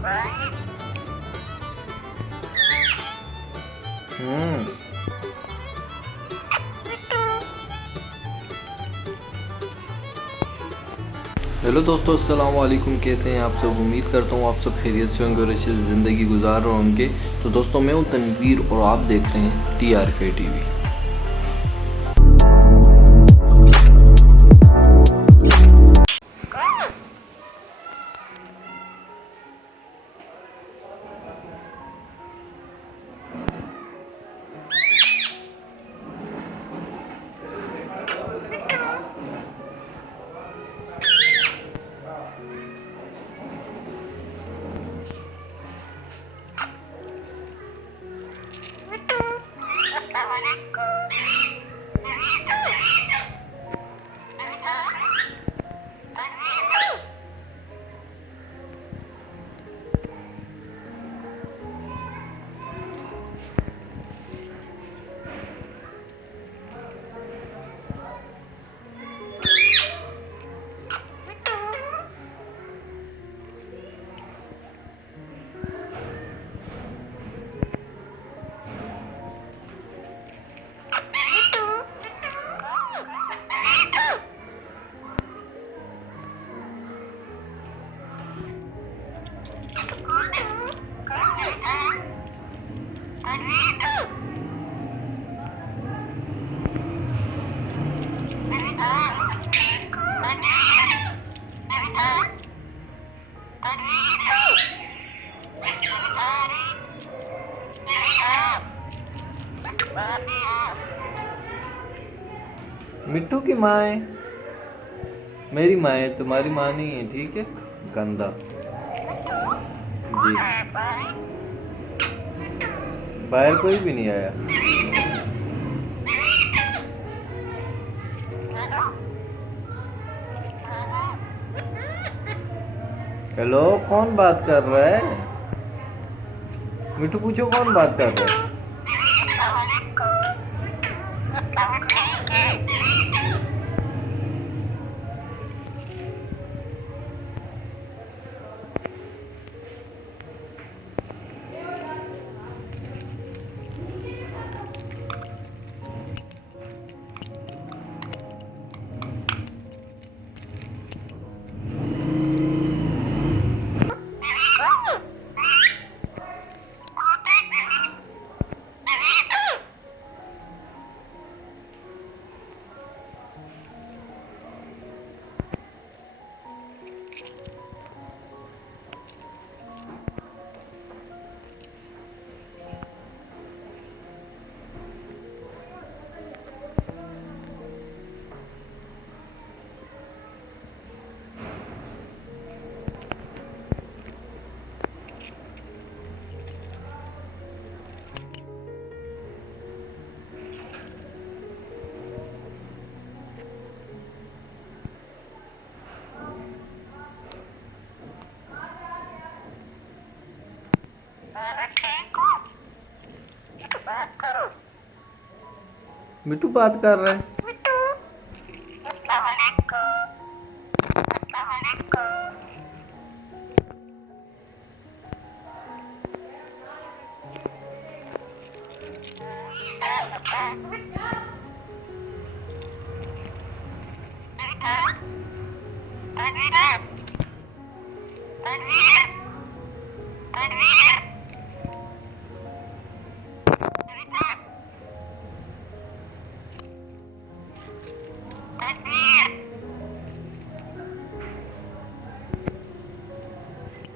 हेलो दोस्तों, अस्सलाम वालेकुम। कैसे हैं आप सब? उम्मीद करता हूँ आप सब खैरियत से होंगे और अच्छी ज़िंदगी गुजार रहे होंगे। तो दोस्तों, मैं हूँ तनवीर और आप देख रहे हैं TRK TV। मिट्टू की माँ है, मेरी माँ है, तुम्हारी माँ नहीं है, ठीक है? गंदा जी। बाहर कोई भी नहीं आया। हेलो, कौन बात कर रहा है? मिट्टू पूछो, कौन बात कर रहा है? मिट्टू बात कर रहा है।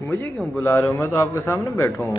मुझे क्यों बुला रहे हो? मैं तो आपके सामने बैठा हूँ।